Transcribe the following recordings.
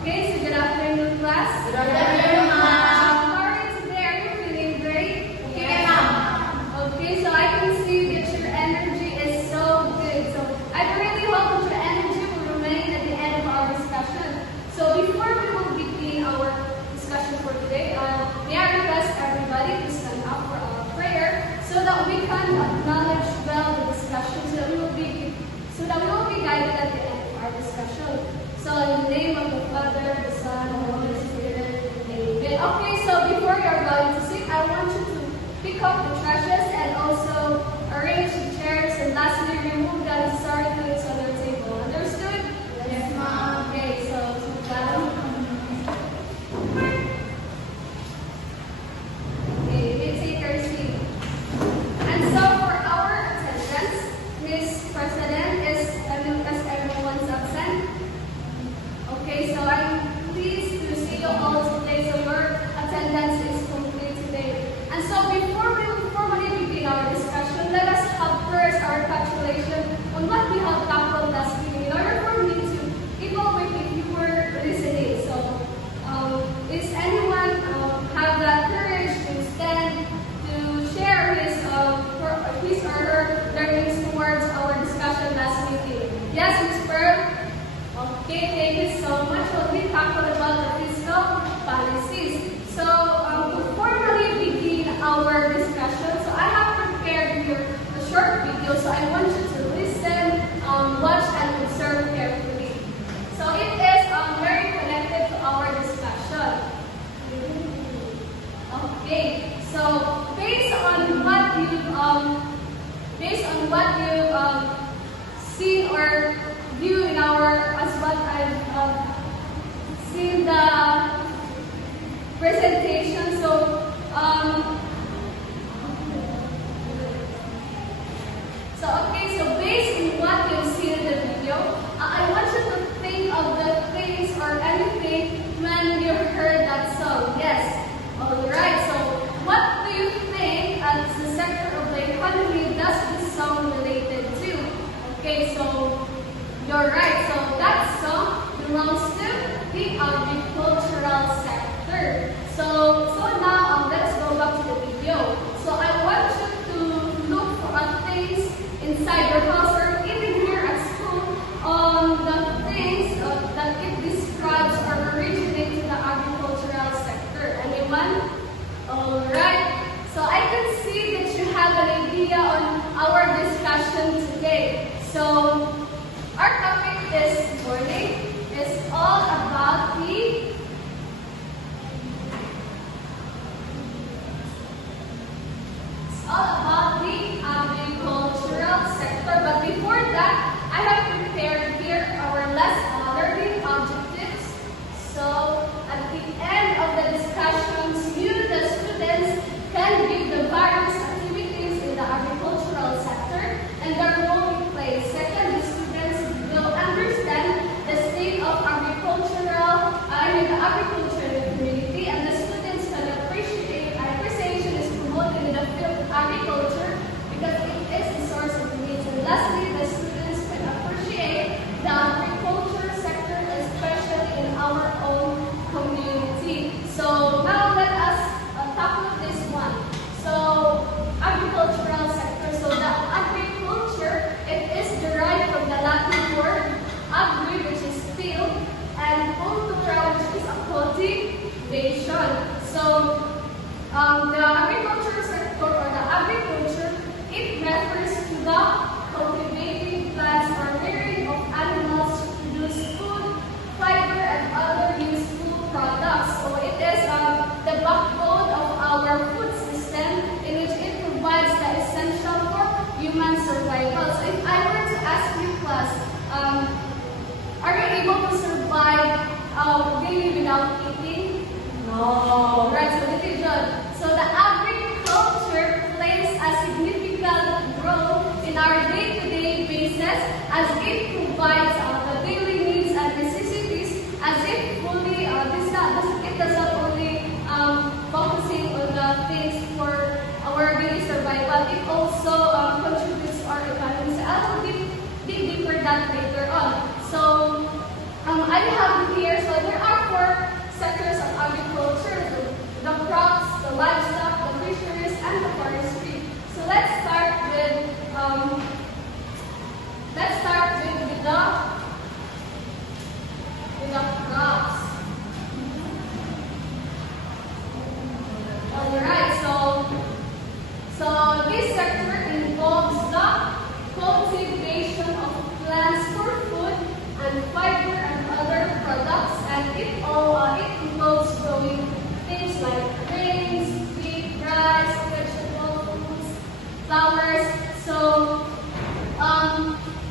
Okay, so good afternoon, class. Good afternoon, ma'am. How are you today? Are you feeling great? Okay, ma'am. Okay, so I can see that your energy is so good. So I really hope that your energy will remain at the end of our discussion. So before we will begin our discussion for today, may I request everybody to stand up for our prayer so that we can acknowledge well the discussion, so that we will be guided at the end of our discussion. So in the name of the Father, the Son, and the Holy Spirit, amen. Okay, so before you are going to sit, I want you to pick up the trashes and also arrange the chairs, and lastly remove the unnecessary things on your table. Understood? Yes, ma'am. Okay, so okay, you may take your seat. And so for our attendance, Miss President is everyone's absent. Okay, so I'm pleased to see you all today, so your attendance is complete today. And so before we formally begin our discussion, let us have first our calculation on what we have tackled last week in order for me to evaluate if you were listening. So, is anyone have that courage to stand to share his or her learnings towards our discussion last meeting? Yes, Ms. Pearl? Okay, thank you so much. So we tackled about the fiscal policies. So to formally begin our discussion, so I have prepared here a short video. So I want you to listen, watch, and observe carefully. So it is very connected to our discussion. Okay, so based on what you've seen or view in as what I've seen the presentation. So okay, so based on what you've seen in the video, I want you to think of the things or anything when you heard that song. Yes. Alright, so what do you think as the sector of the economy does this song related to? Okay, so you're right. So that song belongs to the agricultural sector. So now let's go back to the video. So I want you to look at things inside your house or even here at school on the things that it describes or originate to the agricultural sector. Anyone? Alright. So I can see that you have an idea on our discussion today. So our topic this morning is all about the agricultural sector. But before that, I have prepared here our learning objectives. So at the end of the discussions, you, the students, can give the various activities in the agricultural sector and their role it plays. Second, the students will understand the state of the agriculture in the community, and the students can appreciate appreciation is promoted in the field of agriculture because it is the source of needs. And lastly, the students can appreciate the agriculture sector, especially in our own community. So now let us tackle this one. So agricultural sector. So the agriculture, it is derived from the Latin word agri, which is field, and cultura, which is a cultivation. So the agriculture sector or the agriculture, it refers to the cultivating plants or rearing of animals to produce food, fiber, and other useful products. So it is the backbone of our food system, in which it provides the essential for human survival. So if I were to ask you, class, are you able to survive daily without eating? No. Right, so this is good. So the agriculture plays a significant role in our day-to-day basis as it provides the daily needs and necessities, as it fully, it does not only focusing on the things for our daily survival, it also contributes to our economy. So I will dig deeper that later on. So I have here, so there are livestock, the fisheries, and the forestry. So let's start with the crops. Alright, so this sector involves the cultivation of plants for food and fiber and other products, and it involves growing things like grains, wheat, rice, vegetables, flowers. So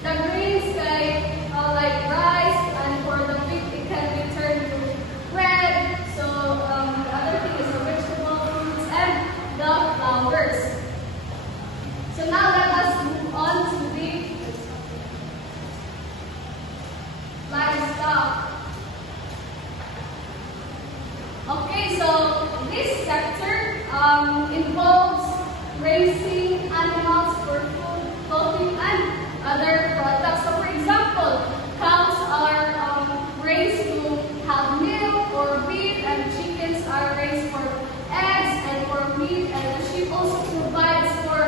the grains like rice, and for the wheat it can be turned to bread. So the other thing is the vegetables and the flowers. So now let us move on to the livestock. Okay, so this sector involves raising animals for food, clothing, and other products. So for example, cows are raised to have milk or beef, and chickens are raised for eggs and for meat, and the sheep also provides for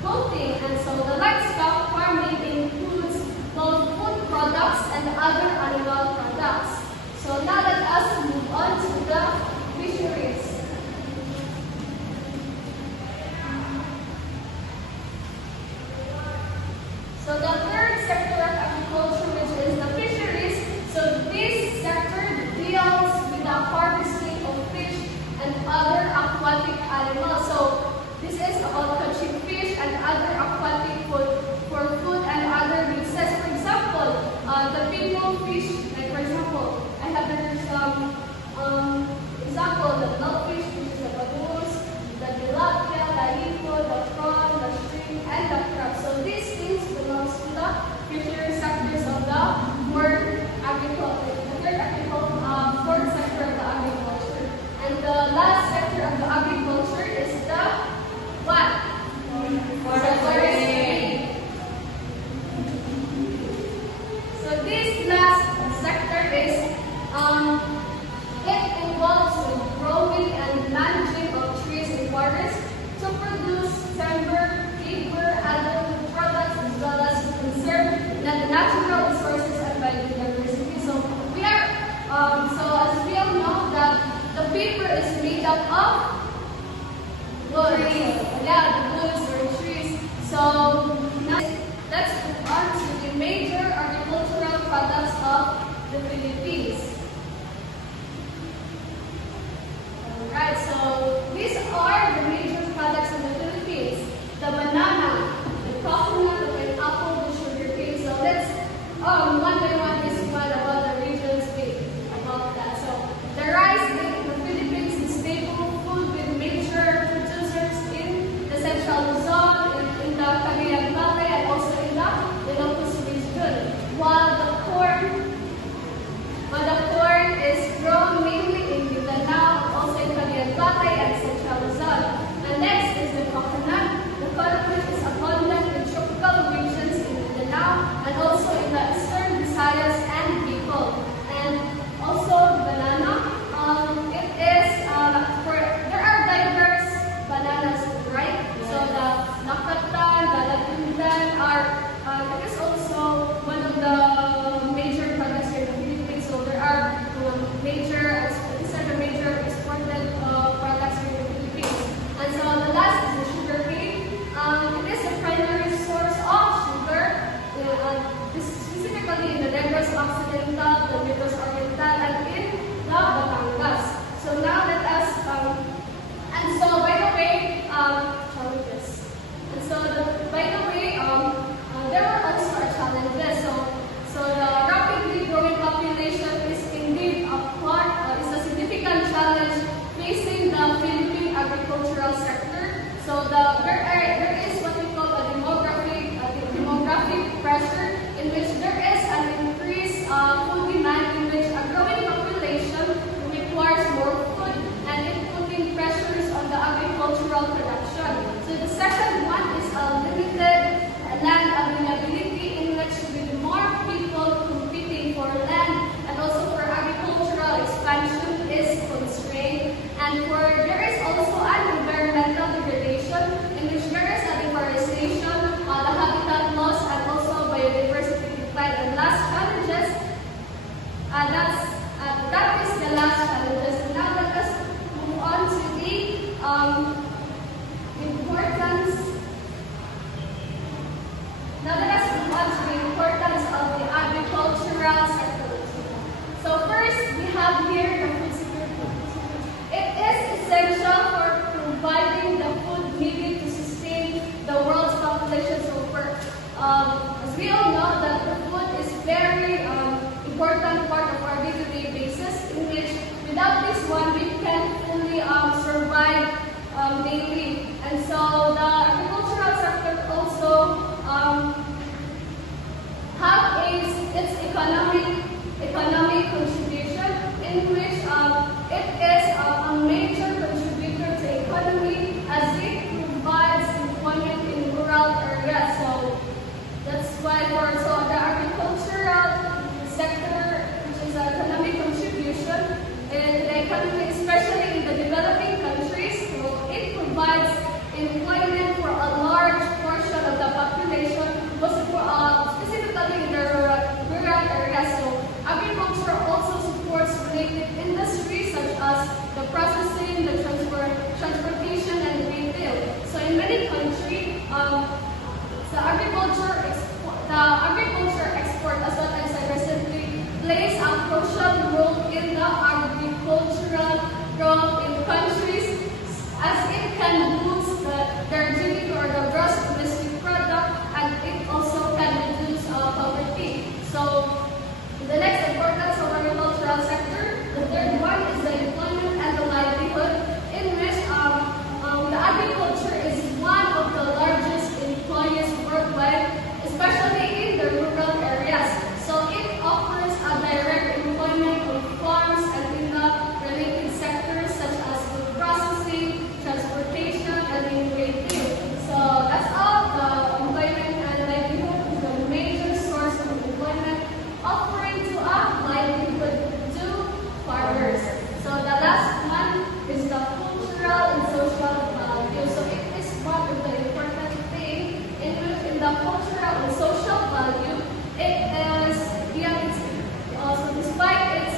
clothing. And so the livestock farming includes both food products and other animal products. So now let us move on to the fisheries. So the third sector of agriculture, which is the fisheries. So this sector deals with the harvesting of fish and other aquatic animals. So this is about catching fish and other aquatic food for food and other uses. For example, the people fish, like for example, I have some example, the milkfish, which is the baboons, the tilapia, the hippo, the prawn, the shrimp, and the crab. So these things belongs to the fishery sectors of the fourth sector of the agriculture. And the last sector of the agriculture is the what? Forestry. So this last sector is it involves with growing and managing of trees in forests to produce timber, paper, other food products, as well as to conserve the natural resources and biodiversity. So we are as we all know that the paper is made up of trees. Yeah, the woods or trees. So now let's move on to the major agricultural products of the Philippines. Alright, so these are the major products in the Philippines. The banana, the coconut, the pineapple, the sugarcane. So let's one by one describe about the regions about that. So the rice in the Philippines is staple food with major producers in the Central Luzon, in the Cagayan Valley, and also in the Ilocos region. While the corn is grown mainly in Mindanao, also in Cagayan Valley and Central Luzon. And next is the coconut. The coconut is have here the food security. It is essential for providing the food needed to sustain the world's population. So as we all know that the food is very important part of our day-to-day basis, in which without this one we can fully survive daily. And so the agricultural sector also have its economic contribution, in which it is a major contributor to the economy as it provides employment in rural areas. So that's why the agricultural sector, which is an economic contribution in the economy, especially in the developing countries, so it provides employment for a large portion of the population, specifically in the rural areas. So agriculture also supports related industries such as the processing, the transportation, and retail. So in many countries, the agriculture export, as what I said recently, plays a crucial role in the agricultural growth in countries, as it can boost their GDP or the gross domestic product, and it also can reduce poverty. So the next importance of agricultural sector, the third one, is the employment and the livelihood, in which the agriculture is one of the largest employers worldwide, especially in the rural areas. So it offers a direct employment on farms and in the related sectors such as food processing, transportation, and in retail. So that's all. The employment and livelihood is the major source of employment, offering to a livelihood to farmers. So the last one is the cultural and social value. So it is one of the important things in which in the cultural and social value, it is, also despite its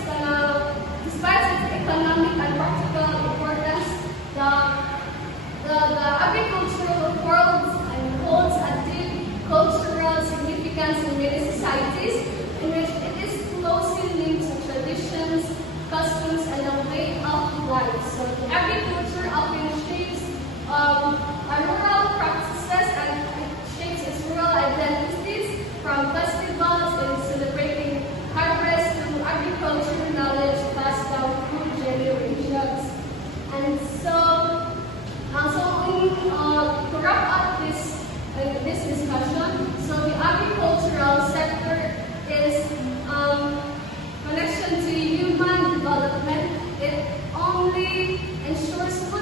economic and practical importance, the agricultural holds a deep cultural significance in many societies, in which it is closely linked to traditions, customs, and a way of life. So agriculture often shapes our rural practices and shapes its rural identities, from festivals and celebrating harvest to agriculture knowledge passed down through generations. And so to wrap up this discussion, so the agricultural sector is connection to human development. It only ensures food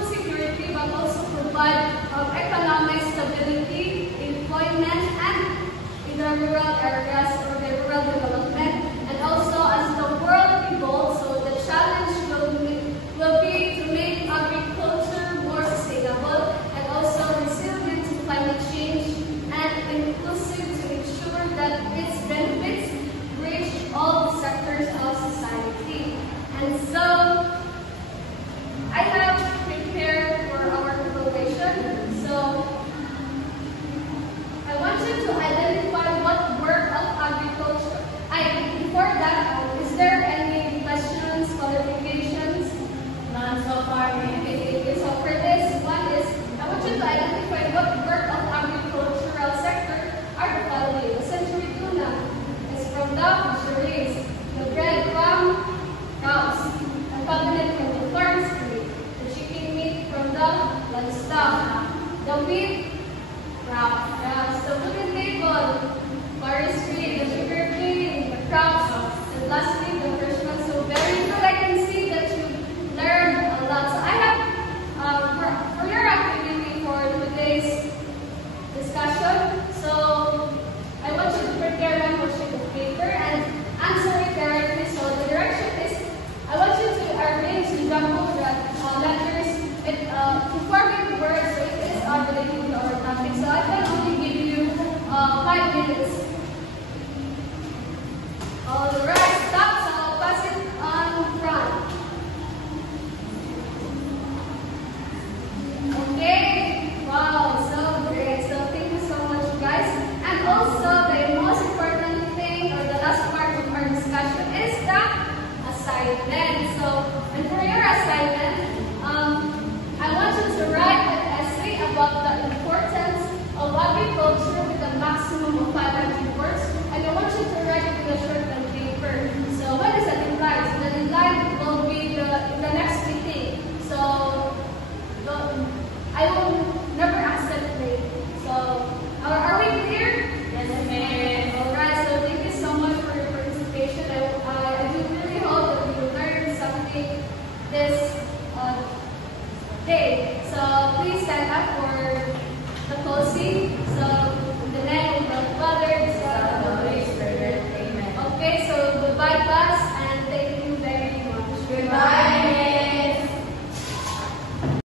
please stand up for the closing. So